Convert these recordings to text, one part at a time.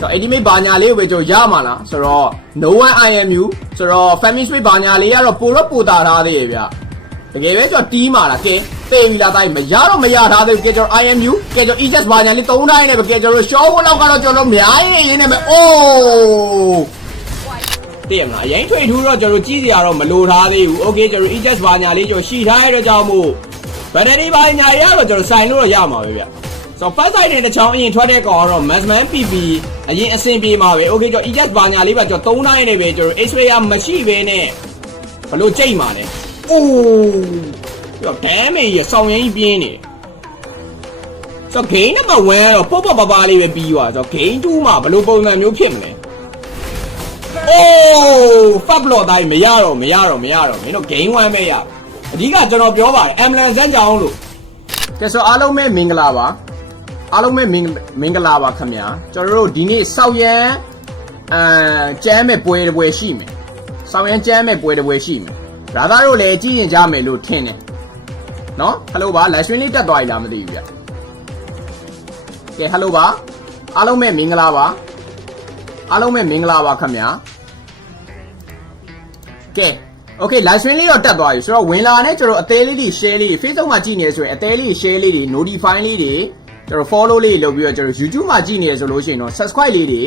ဆိုတော့ ultimate ဘာညာလေးကိုပဲကျွန်တော်ရမှာလားဆိုတော့ no one IMU ဆိုတော့ family space ဘာညာလေးကတော့ပိုတော့ပိုတာထားသေးရဲ့ဗျတကယ်ပဲကျွန်တော်တီးမာလားကဲတေးပြီလားတိုင်းမရတော့မရထားသေးဘူးကဲကျွန်တော် IMU ကဲကျွန်တော် EJS ဘာညာလေးသုံးတိုင်းနဲ့ပဲကဲကျွန်တော် show ဘလောက်ကတော့ကျွန်တော်များရင်ရင်းနေမယ်အိုး တည်ရမလားအရင်ထွေထူးတော့ကျွန်တော်ကြီးစရာတော့မလိုထားသေးဘူးโอเคကျွန်တော် EJS ဘာညာလေးကျွန်တော်ရှိထားရတဲ့ကြောင့်မို့ဘက်တရီဘာညာရတော့ကျွန်တော်စိုင်လို့တော့ရမှာပဲဗျ ဆိုတော့ first side နဲ့တစ်ချောင်းအရင်ထွက်တဲ့ကောင်ကတော့ Maxman PP အရင်အဆင်ပြေမှာပဲ okay ကြော EJS ဘာညာလေးပါကြော3နိုင်နေပဲကျွန်တော် X-ray မရှိပဲနဲ့ဘလို့ကြိတ်မှာလဲအိုးကြော damage ရဆောင်းရင်ပြင်းနေဆိုတော့ gain နံပါတ်1ကတော့ပေါ့ပေါ့ပါပါလေးပဲပြီးသွားဆိုတော့ gain 2မှာဘလို့ပုံစံမျိုးဖြစ်မလဲအိုးဖတ်ဘလော့တိုင်းမရတော့မရတော့မရတော့မင်းတို့ gain 1ပဲရအဓိကကျွန်တော်ပြောပါတယ် ambulance ကြောင်းလို့ကဲဆိုအားလုံးပဲမင်္ဂလာပါ အားလုံးပဲမင်္ဂမင်္ဂလာပါခင်ဗျာကျွန်တော်တို့ဒီနေ့စောက်ရန်အမ်ကျမ်းမဲ့ပွဲတစ်ပွဲရှိမယ်စောက်ရန်ကျမ်းမဲ့ပွဲတစ်ပွဲရှိမယ်ဒါသားတို့လည်းကြည့်ရင်ကြမယ်လို့ထင်တယ်နော်ဟယ်လိုပါလိုက်ရွှင်းလေးတက်သွားပြီလားမသိဘူးဗျကဲဟယ်လိုပါအားလုံးပဲမင်္ဂလာပါအားလုံးပဲမင်္ဂလာပါခင်ဗျာကဲ Okay live stream လေးတော့တက်သွားပြီဆိုတော့ဝင်လာနဲ့ကျွန်တော်အသေးလေးတွေ share လေးတွေ Facebook မှာကြည့်နေဆိုရင်အသေးလေး share လေးတွေ notify လေးတွေ ကျွန်တော် follow လေးတွေလုပ်ပြီးတော့ကျွန်တော် YouTube မှာကြည့်နေဆိုလို့ရှိရင်တော့ subscribe လေးတွေ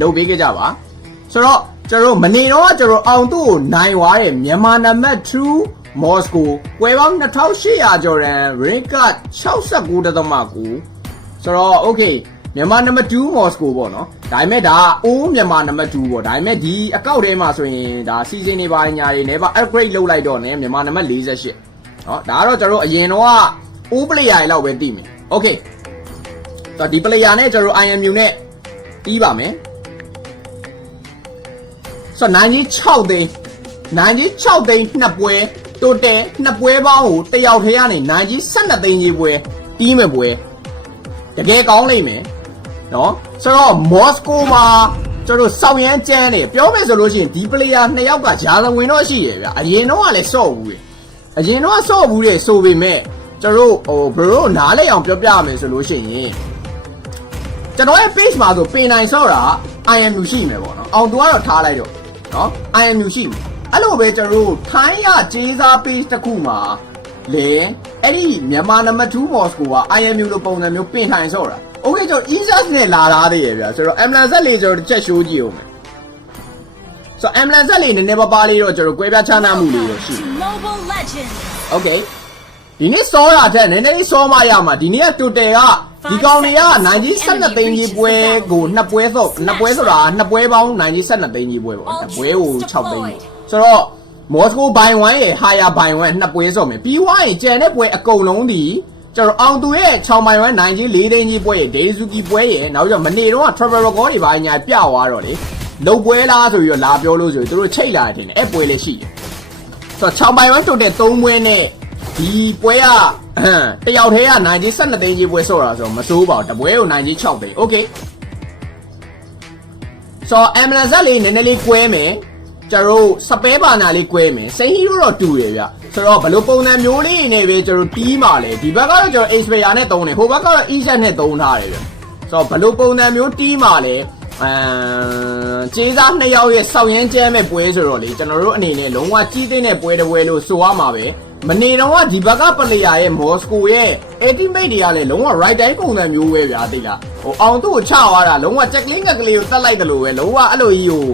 လုပ်ပေးကြကြပါဆိုတော့ကျွန်တော်မနေတော့ကျွန်တော်အောင်သူ့ကိုနိုင်သွားတဲ့မြန်မာနံပါတ်2 Moscow ပွဲပေါင်း2800ကျော်ရန် rank card 69.9ဆိုတော့ okay မြန်မာနံပါတ်2 Moscow ပေါ့နော်ဒါပေမဲ့ဒါအိုးမြန်မာနံပါတ်2ပေါ့ဒါပေမဲ့ဒီအကောက်ထဲမှာဆိုရင်ဒါ season တွေပါညာတွေနဲ့ပါ upgrade လုပ်လိုက်တော့ねမြန်မာနံပါတ်48เนาะဒါကတော့ကျွန်တော်အရင်တော့အိုး player တွေလောက်ပဲသိမယ် okay ဆိုတော့ဒီ player နဲ့ကျွန်တော် IMU နဲ့ပြီးပါမယ်ဆိုတော့နိုင်ကြီး6သိန်းနိုင်ကြီး6သိန်းနှစ်ပွဲတိုတယ်နှစ်ပွဲပေါင်းကိုတယောက်ထဲကနေနိုင်ကြီး12သိန်းကြီးပွဲတီးမဲ့ပွဲတကယ်ကောင်းလိမ့်မယ်နော်ဆိုတော့မော်စကိုမှာကျွန်တော်စောက်ရမ်းကျန်းတယ်ပြောမယ်ဆိုလို့ရှိရင်ဒီပလေယာနှစ်ယောက်ကဂျာသဝင်တော့ရှိရဗျအရင်တော့ကလည်းစော့ဘူးလေအရင်တော့ကစော့ဘူးလေဆိုပေမဲ့ကျွန်တော်ဟိုဘရိုနားလဲအောင်ပြောပြရမယ်ဆိုလို့ရှိရင် ကျွန်တော်ရဲ့ page မှာဆိုပင်နိုင်ဆော့တာ IMU ရှိမယ်ပေါ့နော်အောင်သူကတော့ထားလိုက်တော့နော် IMU ရှိမယ်အဲ့လိုပဲကျွန်တော်ထိုင်းရကြေးစား page တစ်ခုမှာလေအဲ့ဒီမြန်မာနံပါတ်2 Moscow က IMU လို့ပုံစံမျိုးပင်ထိုင်ဆော့တာ Okay ကျွန်တော် Isas နဲ့လာလာသေးရဗျာဆိုတော့ Ambulance လေးကျွန်တော်တစ်ချက်ရှိုးကြည့်အောင်မယ်ဆိုတော့ Ambulance လေးနည်းနည်းပါးပါးလေးတော့ကျွန်တော်ကွဲပြားခြားနားမှုလေးတော့ရှိတယ် Mobile Legend Okay ဒီနေ့စောတာတဲ့နည်းနည်းလေးစောမှရမှာဒီနေ့က total က ဒီကောင်တွေကနိုင်ကြီး12သိန်းကြီးပွဲကိုနှစ်ပွဲဆိုနှစ်ပွဲဆိုတာနှစ်ပွဲပေါင်းနိုင်ကြီး12သိန်းကြီးပွဲပေါ့နှစ်ပွဲကို6သိန်းကြီးဆိုတော့မော်စကိုဘိုင်1ရဲ့ဟာယာဘိုင်1နှစ်ပွဲဆိုမယ်ပြီးွားရင်ကျန်တဲ့ပွဲအကုန်လုံးဒီကျွန်တော်အောင်သူရဲ့6မိုင်1နိုင်ကြီး4သိန်းကြီးပွဲရဲ့ဒေဇူကီပွဲရဲ့နောက်ပြီးတော့မနေတော့ travel record တွေပါညာပြသွားတော့လေလုံပွဲလားဆိုပြီးတော့လာပြောလို့ဆိုပြီးသူတို့ချိတ်လာတယ်အဲ့ပွဲလေးရှိတယ်ဆိုတော့6ပိုင်ဝမ်းတုတ်တဲ့3ပွဲနဲ့ ဒီပွဲကတယောက်တည်းကနိုင်ကြီး12သိန်းကြီးပွဲဆော့တာဆိုတော့မစိုးပါဘူးတပွဲကိုနိုင်ကြီး6သိန်းโอเคဆိုတော့ ambulance လေးနည်းနည်းလေးကွဲမယ်ကျွန်တော်တို့စပဲဘာနာလေးကွဲမယ်စိန်ဟီရိုတော့တူတယ်ဗျဆိုတော့ဘလို့ပုံစံမျိုးလေးနဲ့ပဲကျွန်တော်တီးပါလေဒီဘက်ကတော့ကျွန်တော် Xperia နဲ့သုံးတယ်ဟိုဘက်ကတော့ E-Set နဲ့သုံးထားတယ်ဗျဆိုတော့ဘလို့ပုံစံမျိုးတီးပါလေအမ်ကျေးစားနှစ်ယောက်ရဲ့စောက်ရမ်းကျဲမဲ့ပွဲဆိုတော့လေကျွန်တော်တို့အနေနဲ့လုံးဝကြီးသိတဲ့ပွဲတစ်ပွဲလို့ဆိုရမှာပဲ မနေတော့ကဒီဘက်ကပလေယာရဲ့မော်စကိုရဲ့ ultimate တွေကလည်းလုံးဝ right တိုင်းပုံစံမျိုးပဲဗျာသိလားဟိုအောင်သူ့ကိုချသွားတာလုံးဝချက်ကလင်းကကလေးကိုတတ်လိုက်တယ်လို့ပဲလုံးဝအဲ့လိုကြီးကို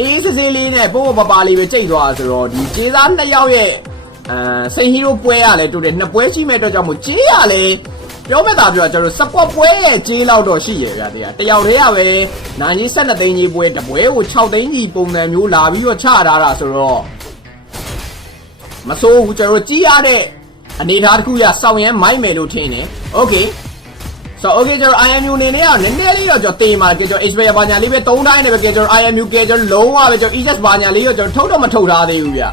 အေးစစ်စစ်လေးနဲ့ပို့ပို့ပပလေးပဲကြိတ်သွားတာဆိုတော့ဒီကျေးစားနှစ်ယောက်ရဲ့အဲစိန်ဟီရိုပွဲရလဲတူတယ်နှစ်ပွဲရှိမဲ့အတွက်ကြောင့်မို့ကျေးရလဲပြောမဲ့တာပြောကျွန်တော်စကွက်ပွဲရဲ့ကျေးလောက်တော့ရှိရဗျာတရားတယောက်တည်းရပဲနိုင်ကြီး12သိန်းကြီးပွဲတပွဲကို6သိန်းကြီးပုံစံမျိုးလာပြီးတော့ချထားတာဆိုတော့ မစိုးဘူးကျွန်တော်ကြီးရတဲ့အနေထားတစ်ခုရစောင့်ရဲမိုက်မယ်လို့ထင်တယ်။ Okay ဆိုတော့ okay ကျွန်တော် IMU အနေနဲ့ကနည်းနည်းလေးတော့ကျွန်တော်တေးမှာကျွန်တော် HP ဘာညာလေးပဲ၃တိုင်းနဲ့ပဲကျွန်တော် IMU ကကျွန်တော်လုံးဝပဲကျွန်တော် EJS ဘာညာလေးကိုကျွန်တော်ထုတ်တော့မထုတ်ထားသေးဘူးဗျ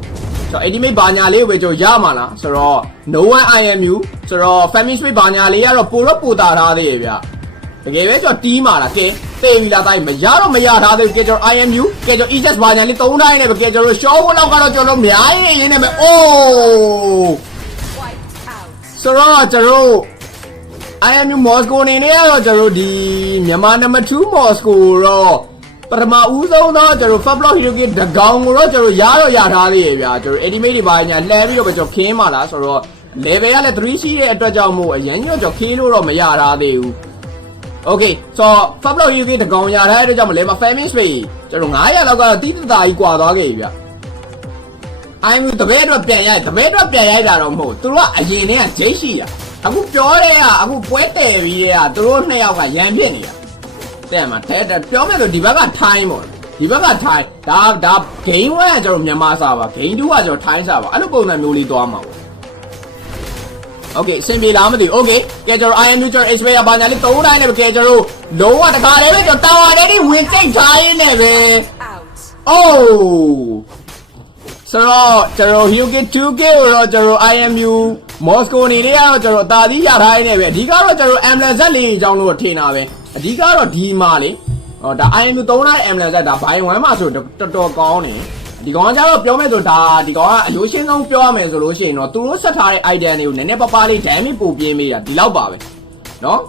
။ကျွန်တော် ultimate ဘာညာလေးကိုပဲကျွန်တော်ရမှာလားဆိုတော့ no one IMU ဆိုတော့ family switch ဘာညာလေးကတော့ပိုတော့ပိုတာထားသေးရဲ့ဗျ။တကယ်ပဲကျွန်တော်တီးမှာလားကဲ။ တေးပြီလားတိုင်းမရတော့မရထားသေးဘူးကဲကျွန်တော် IMU ကဲကျွန်တော် ESS ဘာညာလေး၃တိုင်းနဲ့ပဲကဲကျွန်တော် show ဘလောက်ကတော့ကျွန်တော်များရင်ရင်းနေမယ်အိုး Wiped out. ဆိုတော့ကျွန်တော်တို့ IMU Moscow အနေနဲ့ကတော့ကျွန်တော်တို့ဒီမြန်မာနံပါတ်2 Moscow တော့ပထမဦးဆုံးတော့ကျွန်တော် Fablo Hiroki ဒကောင်ကိုတော့ကျွန်တော်ရတော့ရထားသေးရဲ့ဗျာကျွန်တော် Ultimate တွေပါညာလှမ်းပြီးတော့ကျွန်တော်ခင်းပါလားဆိုတော့ level ကလည်း3ရှိတဲ့အတွက်ကြောင့်မို့အရင်ကတော့ကျွန်တော်ခင်းလို့တော့မရထားသေးဘူး Okay ဆိုတော့ Fablo Hiroki ဒကောင်ရထားတဲ့အတွက်ကြောင့်မလဲမ Famous Space ကျွန်တော်900လောက်ကတော့တီးတတာကြီးကွာသွားခဲ့ပြီဗျာ IMU တပည့်အတွက်ပြန်ရိုက်တပည့်အတွက်ပြန်ရိုက်တာတော့မဟုတ်သူတို့ကအရင်တည်းကဂျိတ်ရှိတာအခုပြောတဲ့ကအခုပွဲတည်ပြီးတဲ့ကသူတို့နှစ်ယောက်ကရန်ဖြစ်နေတာတဲ့မှာတဲ့တဲ့ပြောမယ်ဆိုဒီဘက်ကထိုင်းပေါ့ဒီဘက်ကထိုင်းဒါဒါ game 1ကကျွန်တော်မြန်မာစာပါ game 2ကကျွန်တော်ထိုင်းစာပါအဲ့လိုပုံစံမျိုးလေးသွားမှာပေါ့ Okay စင်ပြေလားမသိဘူး Okay ကဲကျွန်တော် IMU ကျွန်တော် Xperia ဘာညာလေးသုံးတိုင်းနဲ့ပဲကဲကျွန်တော်လုံးဝတခါလေးပဲကျွန်တော်တာဝါလေးဝင်ကြိတ်ထားရင်းနဲ့ပဲ Out. Oh ဆိုတော့ကျွန်တော် Hyuki 2K ကိုတော့ကျွန်တော် IMU Moscow နေလေးကတော့ကျွန်တော်အသာသီးရထားရင်းနဲ့ပဲအဓိကတော့ကျွန်တော် Ambulance လေးအကြောင်းလို့ထင်တာပဲအဓိကတော့ဒီမှာလေဟောဒါ IMU သုံးထားတဲ့ Ambulance ဒါဘိုင်1မှာဆိုတော့တော်တော်ကောင်းနေ ဒီကောင်ကကျတော့ပြောမယ်ဆိုဒါဒီကောင်ကအလိုရှင်းဆုံးပြောရမယ်ဆိုလို့ရှိရင်တော့သူတို့ဆက်ထားတဲ့ item တွေကိုနည်းနည်းပါးပါးလေး damage ပို့ပြင်းမိတာဒီလောက်ပါပဲเนาะ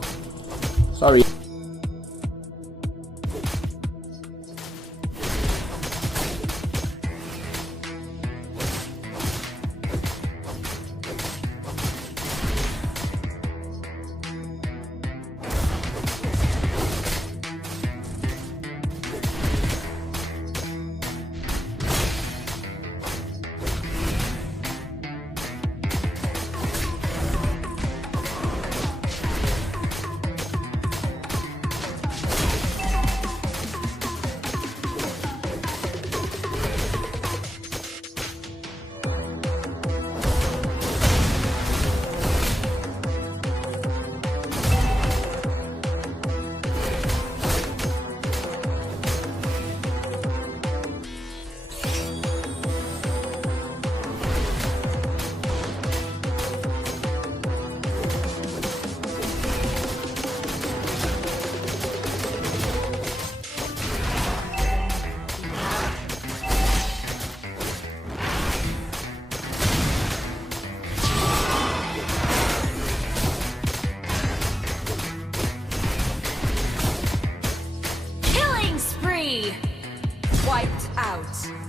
Wiped out.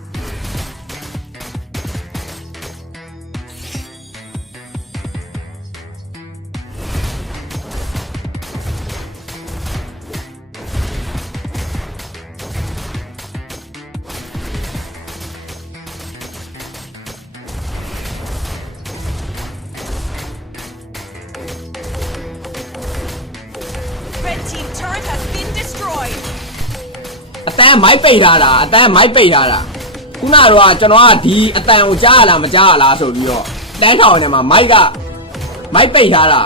မိုက်ပိတ်ထားတာအတန်းမိုက်ပိတ်ထားတာခုနကတော့ကျွန်တော်ကဒီအတန်ကိုကြားရလားမကြားရလားဆိုပြီးတော့တန်းထောင်နေမှာမိုက်ကမိုက်ပိတ်ထားတာ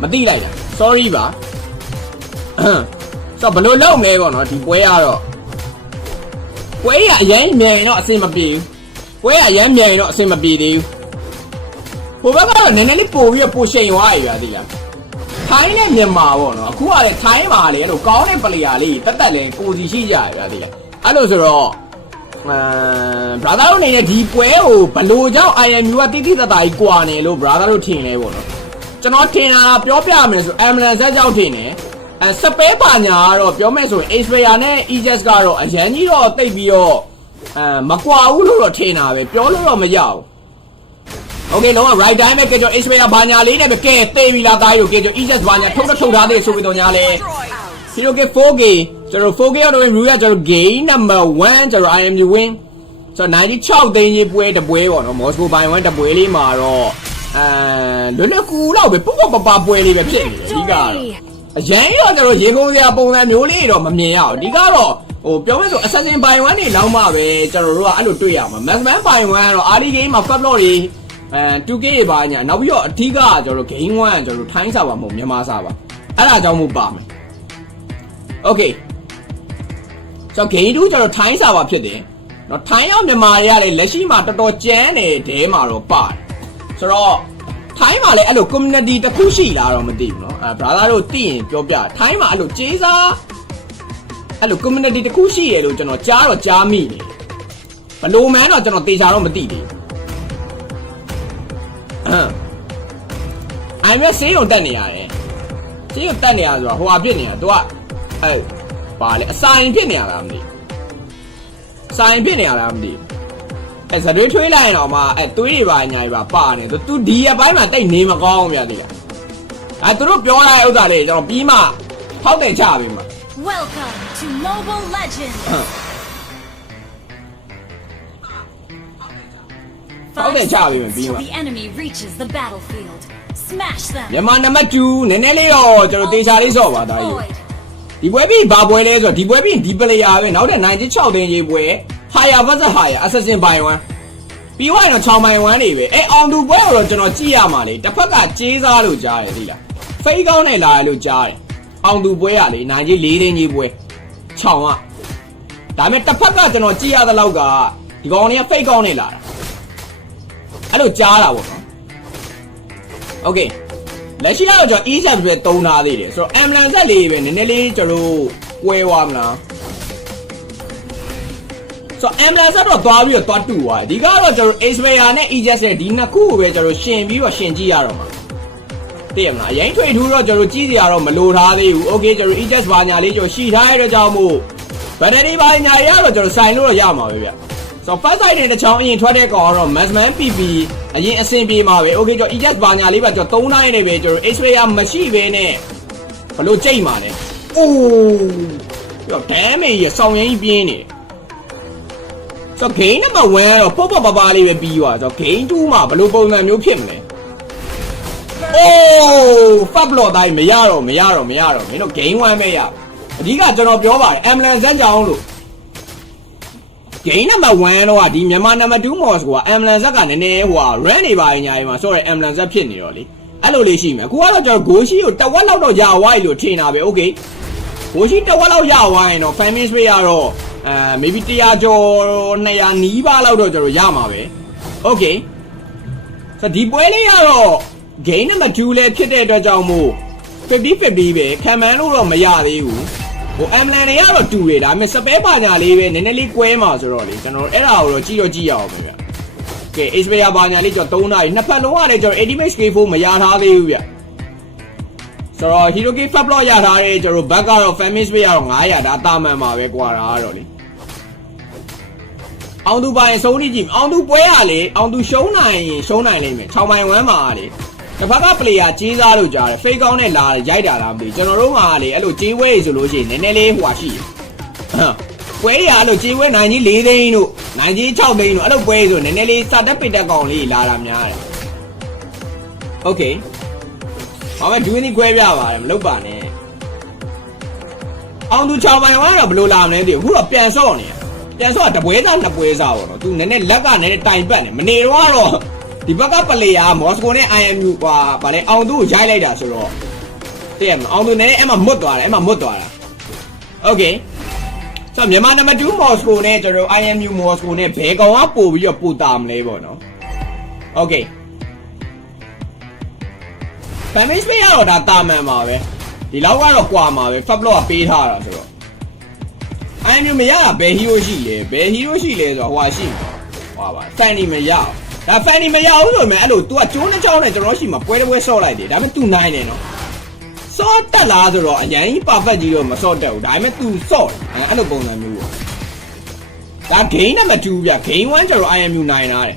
မသိလိုက်တာ sorry ပါဆိုတော့ဘယ်လိုလုပ်မလဲကောနော်ဒီပွဲကတော့ပွဲရအရင်မြန်ရင်တော့အဆင်မပြေဘူးပွဲရအရင်မြန်ရင်တော့အဆင်မပြေသေးဘူးဟိုဘက်ကတော့နည်းနည်းလေးပို့ပြီးတော့ပို့ရှိန်သွားပြီဗျာသိလား ထိုင်းနဲ့မြန်မာပေါ့နော်အခုကလည်းထိုင်းမှာလေအဲ့လိုကောင်းတဲ့ပလေယာလေးတက်တက်လေးကိုစီရှိကြရဗျာသိလားအဲ့လိုဆိုတော့အမ် brother တို့အနေနဲ့ဒီပွဲကိုဘလို့ကြောင့် IMU ကတိတိတတ်တာကြီးကွာနေလို့ brother တို့ထင်လဲပေါ့နော်ကျွန်တော်ထင်တာပြောပြမယ်ဆို ambulance ဇက်ကြောင့်ထင်တယ်အဲစပဲပါညာကတော့ပြောမယ်ဆိုရင် Xperia နဲ့ Aegis ကတော့အရန်ကြီးတော့တိတ်ပြီးတော့အဲမကွာဘူးလို့တော့ထင်တာပဲပြောလို့တော့မရဘူး โอเคလုံးဝ right time ပဲကဲကြော Xperia ဘာညာလေးနဲ့ပဲကဲတေးပြီလားသားကြီးတို့ကဲကြော Aegis ဘာညာထုတ်တော့ထုတ်ထားသေးဆိုပြီးတော့ညာလဲ Destroyed. Out. ဒီလိုက 4K ကျွန်တော် 4K ရောက်တော့ review ကကျွန်တော် game number 1ကျွန်တော် IMU win ကျွန်တော်96သိန်းကြီးပွဲတစ်ပွဲပေါ့နော် Moscow by 1တစ်ပွဲလေးမှာတော့အဲလွတ်လွတ်ကူတော့ပဲပုတ်ပုတ်ပပပွဲလေးပဲဖြစ်နေတယ်အဓိကတော့အရင်တော့ကျွန်တော်ရေကုန်စရာပုံစံမျိုးလေးတော့မမြင်ရအောင်အဓိကတော့ဟိုပြောမယ်ဆို Assassin by 1နေလောက်မှပဲကျွန်တော်တို့ကအဲ့လိုတွေ့ရမှာ Maxman by 1ကတော့ early game မှာ fat lot တွေ အဲ 2K တွေပါညာနောက်ပြီးတော့အဓိကကျွန်တော်တို့ game 1ကကျွန်တော်တို့ထိုင်းစာပါမဟုတ်မြန်မာစာပါအဲ့ဒါကြောင့်မို့ပါမယ် โอเคဆိုတော့ game 2ကျတော့ထိုင်းစာပါဖြစ်တယ်เนาะထိုင်းရောက်မြန်မာတွေရတယ်လက်ရှိမှာတော်တော်ကျန်းနေတဲမှာတော့ပါတယ်ဆိုတော့ထိုင်းမှာလည်းအဲ့လို community တစ်ခုရှိလားတော့မသိဘူးเนาะအဲ brother တို့သိရင်ပြောပြထိုင်းမှာအဲ့လိုကြေးစားအဲ့လို community တစ်ခုရှိရလို့ကျွန်တော်ကြားတော့ကြားမိနေဘလို့မှန်းတော့ကျွန်တော်တေချာတော့မသိသေးဘူး ူး အမ်အိုင်မက်ဆေးုံတက်နေရတယ်စီးကိုတက်နေရဆိုတော့ဟိုဟာဖြစ်နေတာ तू ကအဲပါလေအဆိုင်ဖြစ်နေရလားမသိဘူးဆိုင်ဖြစ်နေရလားမသိဘူးအဲဇတွေးထွေးလိုက်ရင်တော့မှအဲသွေးတွေပါညာတွေပါပါနေသူ तू ဒီအပိုင်းမှာတိတ်နေမကောင်းဘူးဗျာသိလားအဲသူတို့ပြောတဲ့ဥစ္စာလေးကျွန်တော်ပြီးမှဖောက်တယ်ချပြီးမှ Welcome to Mobile Legends. ဖောက်တယ်ချပြီးမှပြီး till မှ the enemy reaches the battlefield. Smash them. မြန်မာနံပါတ်2နည်းနည်းလေးတော့ကျွန်တော်တေချာလေးစော့ပါသားကြီး Deployed. ဒီပွဲပြီးဘာပွဲလဲဆိုတော့ဒီပွဲပြီးဒီပလေယာပဲနောက်တဲ့96တင်းရေးပွဲ Higher vs Higher Assassin by 1ပြီးသွားရင်တော့6 by 1နေပဲအဲအောင်သူပွဲကိုတော့ကျွန်တော်ကြည့်ရမှာလေတစ်ဖက်ကကြေးစားလို့ကြားတယ်သိလားဖိတ်ကောင်းနဲ့လာရလို့ကြားတယ်အောင်သူပွဲကလေနိုင်ကြီး4တင်းရေးပွဲ6ကဒါပေမဲ့တစ်ဖက်ကကျွန်တော်ကြည့်ရတဲ့လောက်ကဒီကောင်တွေကဖိတ်ကောင်းနဲ့လာတာ အဲ့လိုကြားတာပေါ့နော်โอเค လက်ရှိကတော့ကျွန်တော် e-shop ပဲတုံးထားသေးတယ်ဆိုတော့ ambulance ဆက်လေးပဲနည်းနည်းလေးကျွန်တော်ကွဲသွားမလားဆိုတော့ ambulance ဆက်တော့သွားပြီးတော့သွားတူသွားတယ်ဒီကတော့ကျွန်တော် Xperia နဲ့ e-jet ရဲ့ဒီနှစ်ခုကိုပဲကျွန်တော်ရှင်ပြီးတော့ရှင်ကြည့်ရတော့မှာသိရမလားအရင်ထွေထူးတော့ကျွန်တော်ကြည့်စရာတော့မလိုထားသေးဘူး okay ကျွန်တော် e-jet ဘာညာလေးကျွန်တော်ရှိထားရတဲ့ကြောင့်မို့ battery ဘာညာရတော့ကျွန်တော်ဆိုင်လို့တော့ရမှာပဲဗျ ဆိုတော့ first side နဲ့တစ်ချောင်းအရင်ထွက်တဲ့ကောင်ကတော့ maximum pp အရင်အဆင်ပြေမှာပဲ okay ကျွန်တော် e-jet ဘာညာလေးပါကျွန်တော်3နိုင်နေပဲကျွန်တော် Xperia မရှိဘဲနဲ့ဘလို့ကြိတ်မှာလဲအိုးပြော damage ရဆောင်းရင်ကြီးပြင်းနေတယ်ဆိုတော့ game number 1ကတော့ပေါ့ပေါ့ပါပါလေးပဲပြီးသွားဆိုတော့ game 2မှာဘလို့ပုံစံမျိုးဖြစ်မလဲအိုးဖပ်လော့တိုင်းမရတော့မရတော့မရတော့မင်းတို့ game 1ပဲရအဓိကကျွန်တော်ပြောပါတယ် ambulance ဇက်ကြောင်းလို့ game number 1တော့ကဒီမြန်မာ number 2 mods က ambulance ဇက်ကနည်းနည်းဟိုဟာ run နေပါညာကြီးမှာဆိုတော့ ambulance ဇက်ဖြစ်နေတော့လေအဲ့လိုလေးရှိမယ်အခုကတော့ကျွန်တော် go ရှိကိုတဝက်လောက်တော့ရဝိုင်းလို့ထင်တာပဲ okay ဘိုးရှိတဝက်လောက်ရဝိုင်းရင်တော့ family space ကတော့အဲ maybe 100ကျော်200နီးပါးလောက်တော့ကျွန်တော်ရမှာပဲ okay ဆိုတော့ဒီပွဲလေးကတော့ game number 2လည်းဖြစ်တဲ့အတွက်ကြောင့်မို့50 50ပဲခံမှန်းလို့တော့မရသေးဘူး ဟို ambulance တွေကတော့တူတယ်ဒါပေမဲ့စပဲပါညာလေးပဲနည်းနည်းလေးကွဲမှာဆိုတော့လေကျွန်တော်အဲ့ဒါကိုတော့ကြည့်တော့ကြည့်ရအောင်ပဲဗျကဲ Xperia ပါညာလေးကျွန်တော်3နာရီနှစ်ဖက်လုံးကလည်းကျွန်တော် Ultimate Scale 4မရထားသေးဘူးဗျဆိုတော့ Hiroki Fab Block ရထားတဲ့ကျွန်တော်ဘက်ကတော့ Family Space ကတော့900ဒါတာမန်ပါပဲကွာဒါကတော့လေအောင်သူပိုင်ဆုံးနေကြည့်အောင်သူပွဲရလေအောင်သူရှုံးနိုင်ရင်ရှုံးနိုင်လိမ့်မယ်6ပိုင်1မှာလေ တစ်ဖက်က player ကြီးစားလို့ကြားတယ် fake ကောင်းနဲ့လာရိုက်တာလားမသိဘူးကျွန်တော်တို့ကလေအဲ့လိုကြီးဝဲဆိုလို့ရှိရင်နည်းနည်းလေးဟိုဟာရှိတယ်ဟမ်ပွဲရအဲ့လိုကြီးဝဲနိုင်ကြီး4သိန်းတို့နိုင်ကြီး6သိန်းတို့အဲ့လိုပွဲဆိုနည်းနည်းလေးစတက်ပစ်တက်ကောင်လေးလာတာများတယ် okay ဘာမှဒူးနီခွဲပြပါတယ်မလုပ်ပါနဲ့အောင်သူ6ပိုင်1ကတော့ဘယ်လိုလာမလဲမသိဘူးအခုတော့ပြန်ဆော့နေတယ်ပြန်ဆော့တပွဲစားနှစ်ပွဲစားပေါ့နော်သူနည်းနည်းလက်ကနည်းနည်းတိုင်ပတ်နေမနေတော့ကတော့ ဒီဘက်ကပလေယာမော်စကိုနဲ့ IMU ကွာဗာလေအောင်သူကိုရိုက်လိုက်တာဆိုတော့တည့်ရမလားအောင်သူနည်းနည်းအဲ့မှာမွတ်သွားတယ်အဲ့မှာမွတ်သွားတာ okay ဆိုတော့မြန်မာနံပါတ်2မော်စကိုနဲ့ကျွန်တော် IMU မော်စကိုနဲ့ဘယ်ကောင်ကပို့ပြီးတော့ပို့တာမလဲပေါ့နော် okay family space ကတော့ဒါတာမန်ပါပဲဒီလောက်ကတော့ကွာမှာပဲ fab block ကပေးထားတာဆိုတော့ IMU မရတာဘယ် hero ရှိလဲဘယ် hero ရှိလဲဆိုတော့ဟိုဟာရှိမှာဟွာပါ fanny မရအောင် ဒါ fanny မရအောင်ဆိုပေမဲ့အဲ့လို तू ကကျိုးနှစ်ချောင်းနဲ့ကျွန်တော်ရှိမှာပွဲတစ်ပွဲဆော့လိုက်တယ်ဒါပေမဲ့ तू နိုင်တယ်နော်စော့တက်လားဆိုတော့အရင်ကြီး perfect ကြီးတော့မစော့တက်ဘူးဒါပေမဲ့ तू စော့တယ်အဲ့လိုပုံစံမျိုးပေါ့ဒါ game နံပါတ်2ဗျ game 1ကျွန်တော် IMU နိုင်တာတယ်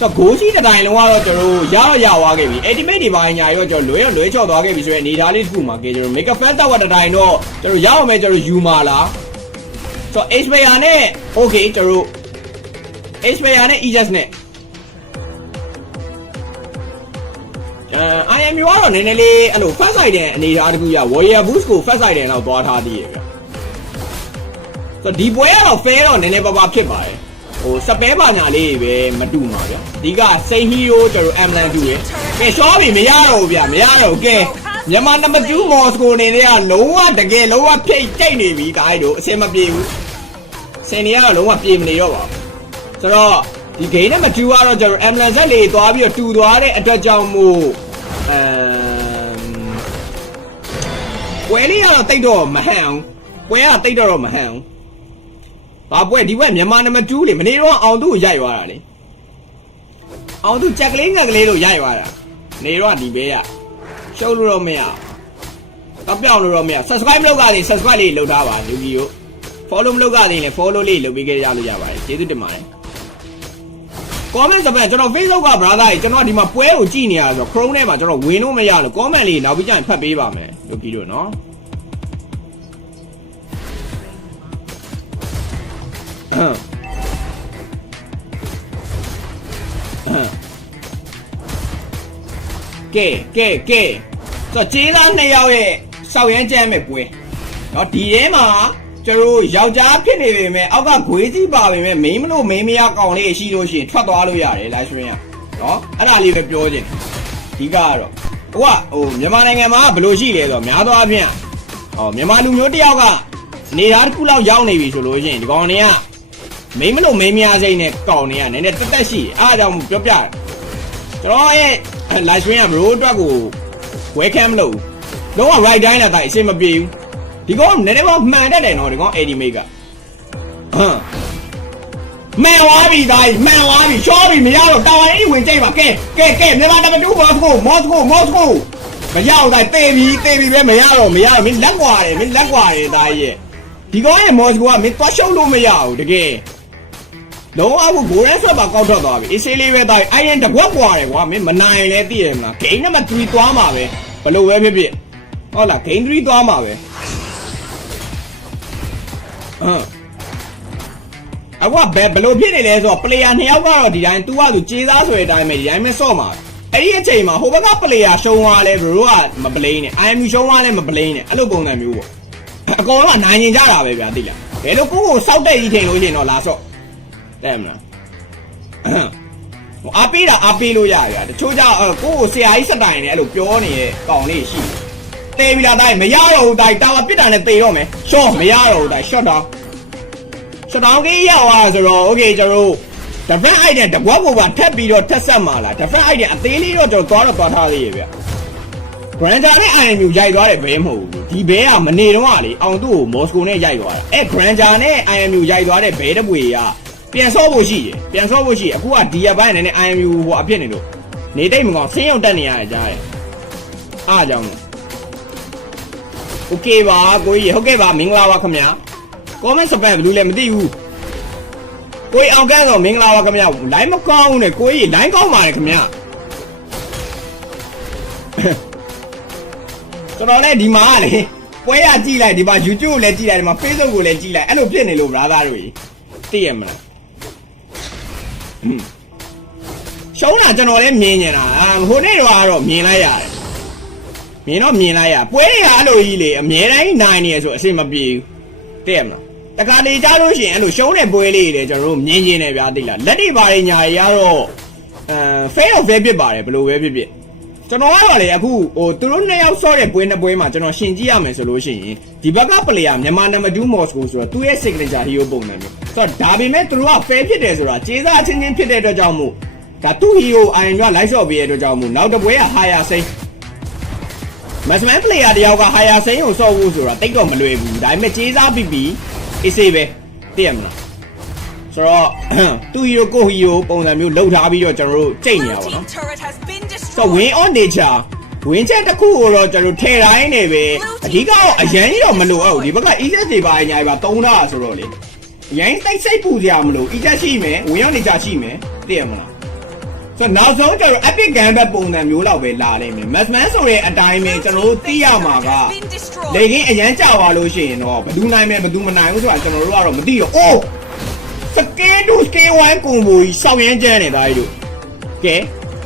ဆိုတော့ goal ရှိတဲ့တိုင်းလုံးကတော့ကျွန်တော်ရတော့ရသွားခဲ့ပြီ ultimate တွေပါညာရောကျွန်တော်လွဲရောလွဲချော့သွားခဲ့ပြီဆိုရင်အနေထားလေးတစ်ခုမှာကဲကျွန်တော် make a fan တက်ဝတ်တဲ့တိုင်းတော့ကျွန်တော်ရအောင်မယ်ကျွန်တော်ယူမာလားဆိုတော့ Xperia နဲ့ okay ကျွန်တော် Xperia နဲ့ Aegis နဲ့ အာ IMU ကတော့နည်းနည်းလေးအဲ့လို fast side တဲ့အနေထားတစ်ခုရ Warrior Boost ကို fast side တဲ့တော့သွားထားသေးရဲ့ဗျဆိုတော့ဒီပွဲကတော့ fair တော့နည်းနည်းပါးပါးဖြစ်ပါတယ်ဟိုစပဲပါညာလေးပဲမတူမှာဗျအဓိကစိန်ဟီရိုကျွန်တော် ambulance တူရယ်ကဲရှောပြီမရတော့ဘူးဗျမရတော့ဘူးကဲမြန်မာနံပါတ်2မော်စကိုနေတွေကလုံးဝတကယ်လုံးဝဖိတ်ကြိတ်နေပြီဒါတို့အဆင်မပြေဘူးစင်နေကတော့လုံးဝပြေမနေတော့ပါဘူးဆိုတော့ဒီ game နဲ့မတူကတော့ကျွန်တော် ambulance ဇက်လေးသွားပြီးတော့တူသွားတဲ့အတွက်ကြောင့်မို့ အမ်ပွဲလေးကတော့တိတ်တော့မဟန်အောင်ပွဲကတိတ်တော့မဟန်အောင်ဘာပွဲဒီဘက်မြန်မာနံပါတ်2လေမနေ့တော့အောင်သူ့ကိုရိုက်သွားတာလေအောင်သူကြက်ကလေးငက်ကလေးလို့ရိုက်သွားတာနေတော့ဒီဘဲကရှုပ်လို့တော့မရအောင်တော့ပြောင်းလို့တော့မရ subscribe မလုပ်ကြသေး subscribe လေးလုပ်ထားပါလူကြီးကို follow မလုပ်ကြသေးရင်လည်း follow လေးလုပ်ပေးကြရလို့ရပါတယ်ကျေးဇူးတင်ပါတယ် comment စပန်ကျွန်တော် Facebook က brother ကြီးကျွန်တော်ဒီမှာပွဲကိုကြည့်နေရဆိုတော့ Chrome ထဲမှာကျွန်တော်ဝင်လို့မရလို့ comment လေးနောက်ပြီးကျရင်ဖတ်ပေးပါမယ်လူကြီးတို့နော်အမ်အမ်ကဲကဲကဲဆိုတော့ကျေးသားနှစ်ယောက်ရဲ့စောက်ရမ်းကြမ်းမဲ့ပွဲเนาะဒီထဲမှာ ကျွန်တော်ယောက်ျားဖြစ်နေပေမဲ့အောက်ကဂွေးကြီးပါပေမဲ့မင်းမလို့မင်းမရကောင်လေးရှိလို့ရှိရင်ထွက်သွားလို့ရတယ် live stream ကနော်အဲ့ဒါလေးပဲပြောချင်ဒီကတော့ဟိုကဟိုမြန်မာနိုင်ငံမှာဘယ်လိုရှိလဲဆိုတော့များသောအားဖြင့်ဟောမြန်မာလူမျိုးတယောက်ကနေသားတစ်ခုလောက်ရောက်နေပြီဆိုလို့ရှိရင်ဒီကောင်တွေကမင်းမလို့မင်းမရစိတ်နဲ့ကောင်တွေကနည်းနည်းတက်တက်ရှိတယ်အားကြောင့်ပြောပြတယ်ကျွန်တော်ရဲ့ live stream ကဘရိုအတွက်ကိုဝဲကမ်းမလို့တော့ right တိုင်းလာတိုင်းအဆင်မပြေဘူး ဒီကောင်ကနည်းနည်းတော့မှန်တတ်တယ်နော်ဒီကောင် AD mate ကဟမ်မှန်သွားပြီတိုင်းမှန်သွားပြီရှောပြီမရတော့တာဝန်ကြီးဝင်ကြိတ်ပါကဲကဲကဲမြန်မာတမတူမော်စကိုမော်စကိုမော်စကိုမရတော့တိုင်းတေးပြီတေးပြီပဲမရတော့မရတော့မင်းလက်ကွာတယ်မင်းလက်ကွာတယ်တိုင်းရဲ့ဒီကောင်ရဲ့မော်စကိုကမင်းသွားရှုံးလို့မရဘူးတကယ်လုံးဝကိုဂိုးရဲဆွဲပါကောက်ထွက်သွားပြီအေးဆေးလေးပဲတိုင်းအိုင်ရင်တကွက်ကွာတယ်ကွာမင်းမနိုင်လဲသိရမလားဂိမ်းနံပါတ်3သွားမှာပဲဘလို့ပဲဖြစ်ဖြစ်ဟုတ်လားဂိမ်း3သွားမှာပဲ အမ်အကွာဘယ်ဘလို့ဖြစ်နေလဲဆိုတော့ player နှစ်ယောက်ကတော့ဒီတိုင်း तू ကသူကြေးသားဆိုတဲ့အတိုင်းပဲဒီတိုင်းပဲဆော့မှာအဲ့ဒီအချိန်မှာဟိုဘက်က player ရှုံးသွားလဲဘရိုကမပလိန်နဲ့ IMU ရှုံးသွားလဲမပလိန်နဲ့အဲ့လိုပုံစံမျိုးပေါ့အကောင်လုံးကနိုင်ရင်ကြတာပဲဗျာသိလားဘယ်လိုကိုကိုစောက်တဲ့ကြီးချိန်လို့ရှိရင်တော့လာဆော့တဲ့မလားအဟမ်ဟိုအားပေးတာအားပေးလို့ရရတချို့ကြောင့်ကိုကိုဆရာကြီးစတိုင်နဲ့အဲ့လိုပြောနေတဲ့ကောင်လေးရှိတယ် တေးပြီလားတိုင်းမရတော့ဘူးတိုင်းတာဝပစ်တာနဲ့တေးတော့မယ်ရှော့မရတော့ဘူးတိုင်း shot down စတောင်းကြီးရောက်သွားဆိုတော့ okay ကျွန်တော်တို့ defense item တကွက်ကိုပါထပ်ပြီးတော့ထပ်ဆက်မှာလား defense item အသေးလေးတော့ကျွန်တော်သွားတော့သွားထားသေးရဲ့ဗျ Granger နဲ့ IMU ရိုက်သွားတယ်ဘဲမဟုတ်ဘူးဒီဘဲကမနေတော့ကလေအောင်သူ့ကိုမော်စကိုနဲ့ရိုက်သွားတာအဲ Granger နဲ့ IMU ရိုက်သွားတဲ့ဘဲတပွေကပြန်ဆော့ဖို့ရှိတယ်ပြန်ဆော့ဖို့ရှိအခုကဒီရပိုင်းနဲ့ IMU ဟိုအဖြစ်နေလို့နေတိတ်မကောင်းဆင်းရုံတက်နေရတယ်ကြားတယ်အားကြောင့် Okay ပါကိုကြီးဟုတ်ကဲ့ပါမင်္ဂလာပါခင်ဗျာ comment spam ဘယ်လိုလဲမသိဘူးကိုကြီးအောင်ကန်းတော့မင်္ဂလာပါခင်ဗျာ line မကောင်းဘူးနဲ့ကိုကြီး line ကောင်းပါတယ်ခင်ဗျာကျွန်တော်လည်းဒီမှာလေပွဲရကြည့်လိုက်ဒီမှာ YouTube ကိုလည်းကြည့်လိုက်ဒီမှာ Facebook ကိုလည်းကြည့်လိုက်အဲ့လိုဖြစ်နေလို့ brother တို့ကြီးသိရမလားဟွန်းရှုံးတာကျွန်တော်လည်းမြင်နေတာအာဟိုနေ့တော့ကတော့မြင်လိုက်ရတယ် မြင်တော့မြင်လိုက်ရပွဲတွေကအဲ့လိုကြီးလေအမြဲတမ်းနိုင်နေရဆိုအဆင်မပြေဘူးသိရမလားတခါလေကြားလို့ရှိရင်အဲ့လိုရှုံးတဲ့ပွဲလေးတွေကျွန်တော်တို့မြင်ကျင်နေဗျာသိလားလက်တွေပါတွေညာတွေကတော့အဲ fail of fail ဖြစ်ပါတယ်ဘယ်လိုပဲဖြစ်ဖြစ်ကျွန်တော်ကတော့လေအခုဟိုသူတို့နှစ်ယောက်ဆော့တဲ့ပွဲနှစ်ပွဲမှာကျွန်တော်ရှင်ကြည့်ရမယ်ဆိုလို့ရှိရင်ဒီဘက်က player မြန်မာနံပါတ်2 Moscow ဆိုတော့သူ့ရဲ့ signature hero ပုံစံမျိုးဆိုတော့ဒါပေမဲ့သူတို့က fail ဖြစ်တယ်ဆိုတာကျေးဇူးအချင်းချင်းဖြစ်တဲ့အတွက်ကြောင့်မို့ဒါသူ့ hero အိုင်က live shot ပေးတဲ့အတွက်ကြောင့်မို့နောက်တစ်ပွဲက higher စိ မ့်မတ်စမန်ပလေယာတယောက်ကဟာယာစိန်ကိုစော့ဖို့ဆိုတာတိတ်တော့မလွယ်ဘူးဒါပေမဲ့ကြေးစားပြီးပြီးအေးစေးပဲသိရမလားဆိုတော့သူ့ဟီရိုကိုဟီရိုပုံစံမျိုးလှုပ်ထားပြီးတော့ကျွန်တော်တို့ကြိတ်နေရ Blue ပါ team တော့ turret has been ဆိုတော့ destroyed. win on nature ဝင်ချက်တစ်ခုကိုတော့ကျွန်တော်ထဲတိုင်းနေပဲအဓိကတော့အရန်ကြီးတော့မလိုအောင်ဒီဘက်က EZ တွေပါညာပါတုံးတာဆိုတော့လေအရန်စိတ်စိတ်ပူစရာမလို EZ ရှိမယ်ဝင် on nature ရှိမယ်သိရမလား ဆိုတော့နောက်ဆုံးကျွန်တော် epic gun ဘက်ပုံစံမျိုးလောက်ပဲလာလိမ့်မယ် matchman ဆိုတဲ့အတိုင်းပဲကျွန်တော်တို့သိရမှာက Been destroyed. လေကင်းအရန်ကြသွားလို့ရှိရင်တော့ဘယ်သူနိုင်မယ်ဘယ်သူမနိုင်ဘူးဆိုတာကျွန်တော်တို့ကတော့မသိတော့အိုးစကေးတူစကေးဝိုင်းကွန်ဘိုကြီးစောက်ရမ်းကျန်းနေတာကြီးတို့ကဲ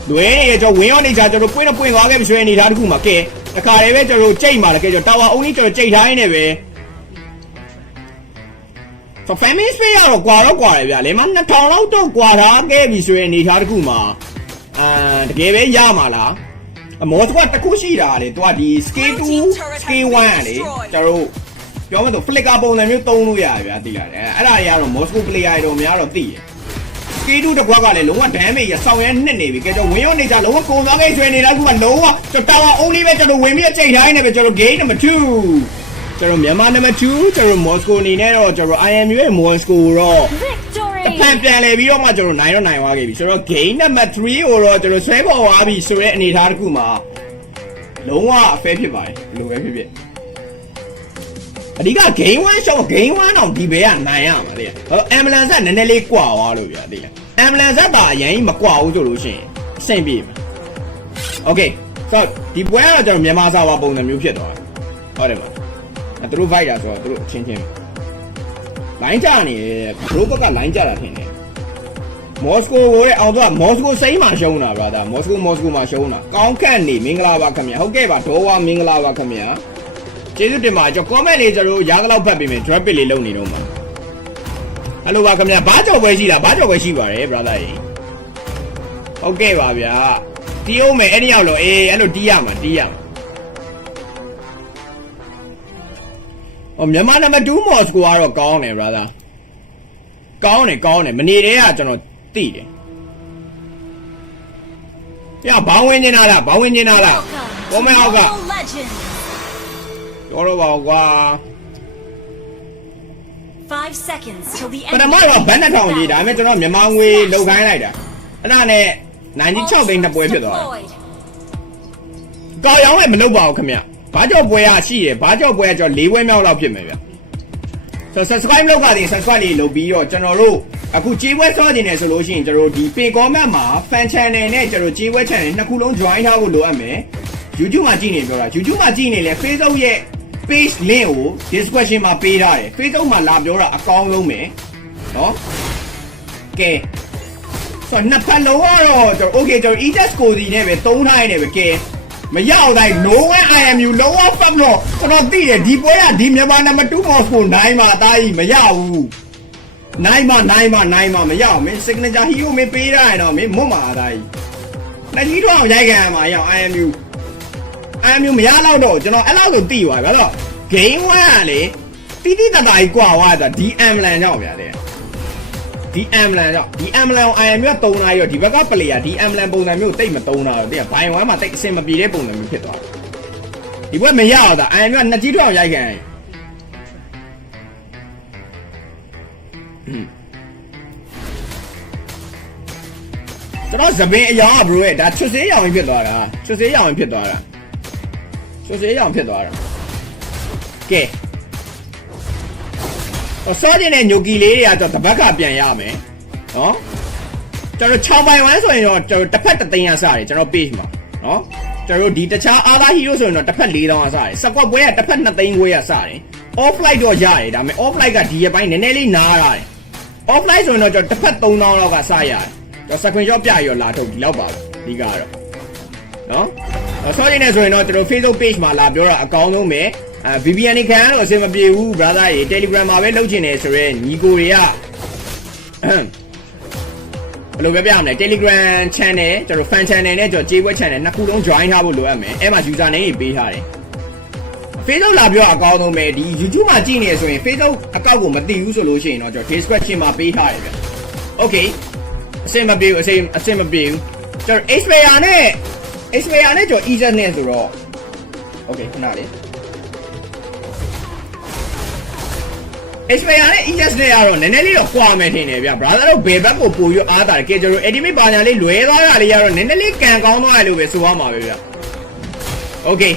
လွဲနေရကျွန်တော်ဝင်းရောနေကြကျွန်တော်ပွင့်တော့ပွင့်သွားခဲ့ပြီဆိုရင်အနေထားတစ်ခုမှာကဲတခါတည်းပဲကျွန်တော်ကြိတ်မှာလည်းကဲကျွန်တော်တာဝါအုံးကြီးကျွန်တော်ကြိတ်ထားရင်းနဲ့ပဲဆို family space ကတော့ကွာတော့ကွာတယ်ဗျာလေမ2000လောက်တော့ကွာထားခဲ့ပြီဆိုရင်အနေထားတစ်ခုမှာအာတကယ်ပဲရမှာလားအမောစကွာတစ်ခုရှိတာလေသူကဒီ scale 2 scale 1อ่ะလေကျွန်တော်တို့ပြောမှဆို flicker ပုံစံမျိုးသုံးလို့ရတယ်ဗျာသိရတယ်အဲ့ဒါတွေကတော့ Moscow player တွေတော့များတော့သိရ scale 2တစ်ခွက်ကလည်းလုံးဝ damage ရဆောင်းရဲနှစ်နေပြီကဲကျွန်တော်ဝင်ရောနေကြလုံးဝကုန်သွားခဲ့ကျွေးနေတာကလုံးဝကျွန်တော် tower only ပဲကျွန်တော်ဝင်ပြီးအချိန်တိုင်းနေပဲကျွန်တော် game number 2 ကျွန်တော်မြန်မာ number 2ကျွန်တော် Moscow အနေနဲ့တော့ကျွန်တော် IMU ရဲ့ Moscow တော့ Victory! တပန်ပြန်လဲပြီးတော့မှကျွန်တော်နိုင်တော့နိုင်သွားခဲ့ပြီဆိုတော့ game number 3ကိုတော့ကျွန်တော်ဆွဲပေါ်သွားပြီဆိုတဲ့အနေအထားတစ်ခုမှာလုံးဝအဖဲဖြစ်ပါတယ်ဘယ်လိုပဲဖြစ်ဖြစ်အဓိက game 1 shot game 1တော့ဒီဘဲကနိုင်ရမှာလေဟော ambulance ကနည်းနည်းလေးကွာသွားလို့ဗျာသိလား ambulance ကအရင်ကြီးမကွာဘူးဆိုလို့ရှိရင်အဆင်ပြေမှာ okay ဆိုတော့ဒီပွဲကတော့ကျွန်တော်မြန်မာစာဝါပုံစံမျိုးဖြစ်သွားတယ်ဟုတ်တယ်မလားအဲ သူတို့ fight တာဆိုတော့သူတို့အချင်းချင်းလိုင်းကြနေတယ်ဘရိုဘက်ကလိုင်းကြတာထင်တယ်မော်စကိုကိုတဲ့အောင်တော့မော်စကိုစိမ်းမှာရှုံးတာ brother မော်စကိုမော်စကိုမှာရှုံးတာကောင်းခန့်နေမင်္ဂလာပါခင်ဗျာဟုတ်ကဲ့ပါဒေါ်ဝါမင်္ဂလာပါခင်ဗျာကျေးဇူးတင်ပါကျွန်တော် comment လေးကျွန်တော်ရားကလောက်ဖတ်ပေးမယ် drop pic လေးလုပ်နေတော့မှာဟယ်လိုပါခင်ဗျာဘာကြော်ပွဲရှိတာဘာကြော်ပွဲရှိပါတယ် brother ကြီးဟုတ်ကဲ့ပါဗျာတီးအောင်မယ်အဲ့ဒီရောက်လို့အေးအဲ့လိုတီးရမှာတီးရမှာ မြန်မာနံပါတ်2မော်စကိုကတော့ကောင်းတယ် brother ကောင်းတယ်ကောင်းတယ်မနေတည်းကကျွန်တော်သိတယ်။ညဘောင်းဝင်နေတာလားဘောင်းဝင်နေတာလား Welcome ဘောမဲ to ဟောက်က Mobile Legends. တော်တော့ပါကွာ Five seconds till the ပ end. ထမတော့ဘန်းနဲ့ထောင်ကြီးဒါပေမဲ့ကျွန်တော်မြန်မာငွေလောက်ခိုင်းလိုက်တာအဲ့ဒါနဲ့96သိန်းတစ်ပွဲဖြစ်သွားတယ် Deployed. ။ကောက်ရောင်းလည်းမလုပ်ပါဘူးခင်ဗျ။ ဘာကြော့ပွဲရရှိရဘာကြော့ပွဲကကျွန်တော်၄ပွဲမြောက်လောက်ဖြစ်မယ်ဗျ။ဆို subscribe လုပ်ပါသေး subscribe လေးလုပ်ပြီးတော့ကျွန်တော်တို့အခုကြေးပွဲစောနေတယ်ဆိုလို့ရှိရင်ကျွန်တော်တို့ဒီ pay comment မှာ fan channel နဲ့ကျွန်တော်ကြေးပွဲ channel နှစ်ခုလုံး join ထားဖို့လိုအပ်မယ်။ YouTube မှာကြည့်နေပြောတာ YouTube မှာကြည့်နေလဲ Facebook ရဲ့ page link ကို description မှာပေးထားတယ် Facebook မှာလာပြောတာအကောင်းဆုံးပဲเนาะကဲဆိုတော့နှစ်ဖက်လုံးကတော့ကျွန်တော် okay ကျွန်တော် e-test ကိုစီနဲ့ပဲသုံးထားရနေပဲကဲ မရအောင်တိုင်း no one IMU လုံးဝဖတ်လို့ကျွန်တော်သိတယ်ဒီပွဲကဒီမြန်မာနံပါတ်2 Moscow နိုင်မှာအသားကြီးမရဘူးနိုင်မှာနိုင်မှာနိုင်မှာမရအောင်မင်း signature hero မင်းပေးရရင်တော့မင်းမွတ်မှာအသားကြီးလက်ကြီးတော့ရိုက်ခံရမှာရအောင် IMU IMU မရတော့တော့ကျွန်တော်အဲ့လောက်ဆိုသိသွားပြီဘာလို့ game 1ကလေတိတိတတ်တာကြီးကွာသွားတာဒီ ambulance ကြောင့်ဗျာတဲ့ ဒီ ambulance တော့ဒီ ambulance ကို IM က3နာရီတော့ဒီဘက်က player ဒီ ambulance ပုံစံမျိုးတိတ်မ3နာတော့တဲ့ဘိုင်ဝမ်မှာတိတ်အဆင်မပြေတဲ့ပုံစံမျိုးဖြစ်သွားတယ်ဒီဘက်မရအောင်ဒါ IM ကနှစ်ကြီးတော့ရိုက်ခံရင်ကျွန်တော်သပင်အယောင်က bro ရဲ့ဒါချွတ်စေးရောင်ကြီးဖြစ်သွားတာချွတ်စေးရောင်ကြီးဖြစ်သွားတာချွတ်စေးရောင်ဖြစ်သွားတာကဲ ဟိုစောကျင်တဲ့ညိုကီလေးတွေကကျွန်တော်တပတ်ကပြန်ရမယ်နော်ကျွန်တော်6ပိုင်1ဆိုရင်တော့ကျွန်တော်တစ်ဖက်တစ်သိန်းရစားတယ်ကျွန်တော် page မှာနော်ကျွန်တော်ဒီတခြားအားသား hero ဆိုရင်တော့တစ်ဖက်4000ရစားတယ်စကွက်ပွဲကတစ်ဖက်2သိန်းခွဲရစားတယ် offline တော့ရတယ်ဒါပေမဲ့ offline ကဒီရက်ပိုင်းနည်းနည်းလေးနားရတယ် offline ဆိုရင်တော့ကျွန်တော်တစ်ဖက်3000လောက်ကစားရတယ်ကျွန်တော် screenshot ပြရရောလာထုတ်ဒီလောက်ပါဘူးဒီကတော့နော်အဲ့ဆောင်းနေနေဆိုရင်တော့ကျွန်တော် Facebook page မှာလာပြောတာအကောင်းဆုံးပဲ အဲ VPN ခံရတော့အဆင်မပြေဘူး brother ရေ Telegram မှာပဲလုပ်ချင်တယ်ဆိုတော့ညီကိုတွေကဘယ်လိုပဲပြရမလဲ Telegram channel ကျွန်တော် fan channel နဲ့ကျွန်တော်ကြေးပွဲ channel နှစ်ခုလုံး join ထားဖို့လိုအပ်မယ်အဲ့မှာ user name တွေပေးထားတယ် Facebook လာပြောအကောင်းဆုံးပဲဒီ YouTube မှာကြည့်နေရဆိုရင် Facebook အကောင့်ကိုမသိဘူးဆိုလို့ရှိရင်တော့ကျွန်တော် description မှာပေးထားတယ်ဗျ Okay အဆင်မပြေဘူးအဆင်အဆင်မပြေဘူးကျွန်တော် Xperia နဲ့ Xperia နဲ့ကျွန်တော် Easer နဲ့ဆိုတော့ Okay ခဏလေး Xperia နဲ့ Easer နဲ့ကတော့နည်းနည်းလေးတော့ကွာမယ်ထင်တယ်ဗျ brother တို့ဘယ်ဘက်ကိုပို့ရအားတာလဲကဲကျွန်တော် Edit ဘာညာလေးလွဲသွားတာလေးကတော့နည်းနည်းလေးကန်ကောင်းသွားတယ်လို့ပဲဆိုရမှာပဲဗျ Okay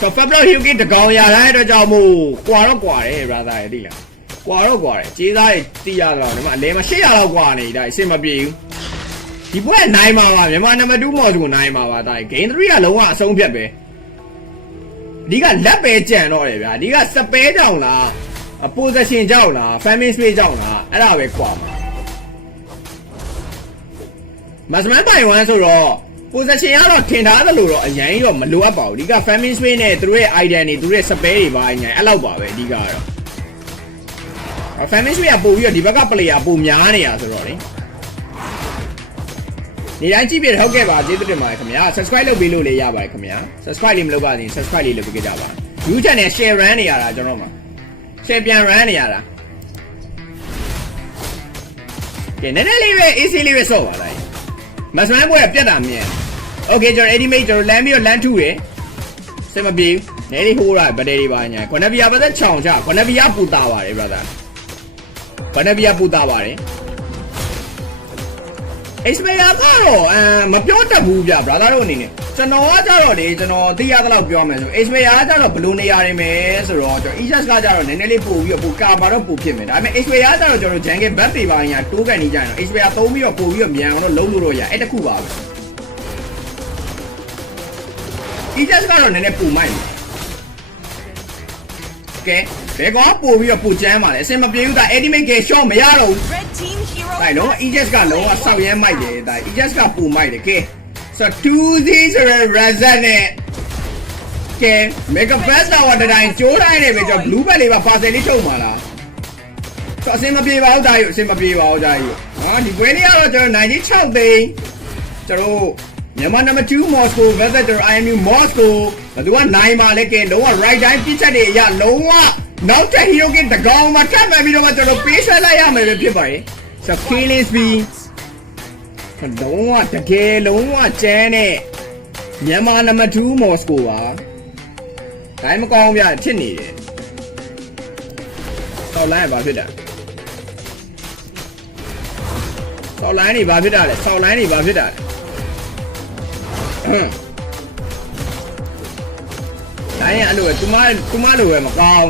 ဆို Fabio Hyuki တကောင်ရတဲ့အတွက်ကြောင့်မို့ကွာတော့ကွာတယ် brother ရဲ့သိလားကွာတော့ကွာတယ်ကြေးသားတွေတိရတော့ဒီမှာအလဲမှာ800လောက်ကွာနေဒါအဆင်မပြေဘူးဒီပွဲနိုင်မှာပါမြန်မာနံပါတ်2မော်စကိုနိုင်မှာပါဒါ Game 3ကလုံးဝအဆုံးဖြတ်ပဲအဓိကလက်ပဲကြံတော့တယ်ဗျာအဓိကစပဲကြောင်လား အ position ကြောင်လား family space ကြောင်လားအဲ့ဒါပဲကွာမှာမစမန်ပိုင်ဝမ်ဆိုတော့ position ကတော့ထင်ထားသလိုတော့အရင်တော့မလိုအပ်ပါဘူးအဓိက family space နဲ့သူတို့ရဲ့ idea တွေသူတို့ရဲ့ spare တွေပါအညာအဲ့လောက်ပါပဲအဓိကကတော့ family space ကပို့ပြီးတော့ဒီဘက်က player ပိုများနေတာဆိုတော့လေနေတိုင်းကြည့်ပြဟုတ်ကဲ့ပါကျေးဇူးတင်ပါတယ်ခင်ဗျာ subscribe လုပ်ပေးလို့လည်းရပါတယ်ခင်ဗျာ subscribe လေးမလုပ်ပါနဲ့ subscribe လေးလုပ်ပေးကြပါ YouTube channel share run နေရတာကျွန်တော်မှာ share ပြန် run နေရတာကဲနည်းနည်းလေးပဲ AC လေးပဲစော့ပါလိုက်မစမန်ဘွဲပြတ်တာမြင် Okay ကျွန်တော် estimate ကျွန်တော်လမ်းပြီးတော့လမ်းထုတယ်စင်မပြေဘူးနေလေးဟိုးတာဗတ်တယ်တွေပါညာခွနဘီယာပါသက်ချောင်ချခွနဘီယာပူတာပါတယ် brother ခွနဘီယာပူတာပါတယ် Xperia ကတော့အမ်မပြောတတ်ဘူးဗျ brother တို့အနေနဲ့ကျွန်တော်ကကြတော့လေကျွန်တော်သိရသလောက်ပြောမယ်ဆို Ace Player ကကြတော့ဘယ်လိုနေရာတွေမယ်ဆိုတော့ကျွန်တော် Aegis ကကြတော့နည်းနည်းလေးပို့ပြီးတော့ပိုကာပါတော့ပို့ဖြစ်မယ်ဒါပေမဲ့ Ace Player ကကြတော့ကျွန်တော် Jungle Back တွေပါညာတိုးကန်နေကြရင်တော့ Ace Player သုံးပြီးတော့ပို့ပြီးတော့မြန်အောင်တော့လုံးလို့တော့ရအဲ့တခုပါပဲ Aegis ကတော့နည်းနည်းပို့မိုက်တယ်ကဲ ဘယ်ကောင်ပို့ပြီးတော့ပို့ချမ်းပါလဲအစင်မပြေဘူးဒါ Ultimate Game Shot မရတော့ဘူး Red team hero ဒါလုံး has Aegis က been လုံးဝ slain. စောက်ရဲမိုက်တယ်ဒါ Aegis ကပူမိုက်တယ်ကဲဆိုတော့2 0ဆိုရယ် Razan နဲ့ကဲ Mega Best Tower တတိုင်းကျိုးတိုင်းနေပဲကျွန်တော် Blue Belt လေးပါ parcel လေးထုတ်မှာလားဆိုတော့အစင်မပြေပါဘူးဒါယူအစင်မပြေပါဘူးဒါယူဟာဒီပွဲလေးကတော့ကျွန်တော်96သိန်းကျွန်တော်မြန်မာနံပါတ်2 Moscow versus ကျွန်တော် IMU Moscow ဘယ်သူကနိုင်ပါလဲကဲလုံးဝ right time ပြစ်ချက်တွေအရလုံးဝ နောက်ထပ် hero game တကောင်မှထပ်မှန်ပြီးတော့မှကျွန်တော်ပေးဆွဲလိုက်ရမယ်ပဲဖြစ်ပါတယ်ဆိုတော့ killing speed လုံးဝတကယ်လုံးဝကျန်းတဲ့မြန်မာနံပါတ်2 Moscow ပါဒါမှမကောင်းဗျဖြစ်နေတယ်ဆောက်လိုင်းကဘာဖြစ်တာဆောက်လိုင်းနေဘာဖြစ်တာလဲဆောက်လိုင်းနေဘာဖြစ်တာလဲဟမ်လိုင်းရအဲ့လိုပဲသူမသူမလိုပဲမကောင်း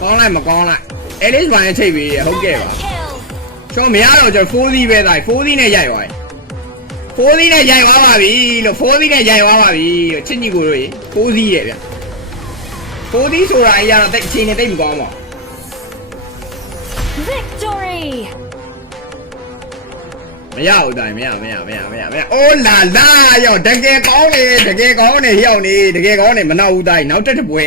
ကောင်းလိုက်မကောင်းလိုက် Alice ဘိုင်းချိတ်ပြီးရဟုတ်ကဲ့ပါ Kill. ကျွန်တော်မရတော့ကျွန်တော်4သီးပဲသား4သီးနဲ့ရိုက်သွားတယ်4သီးနဲ့ရိုက်သွားပါပြီလို့4သီးနဲ့ရိုက်သွားပါပြီလို့ချစ်ညီကိုတို့ရေ4သီးရဲ့ဗျ4သီးဆိုတာအရာတော့တိတ်အချိန်နဲ့တိတ်မကောင်းပါ Victory. မရဘူးတိုင်းမရမရမရမရမရအိုးလာလာရောတကယ်ကောင်းနေတကယ်ကောင်းနေရောက်နေတကယ်ကောင်းနေမနောက်ဘူးတိုင်းနောက်တက်တပွဲ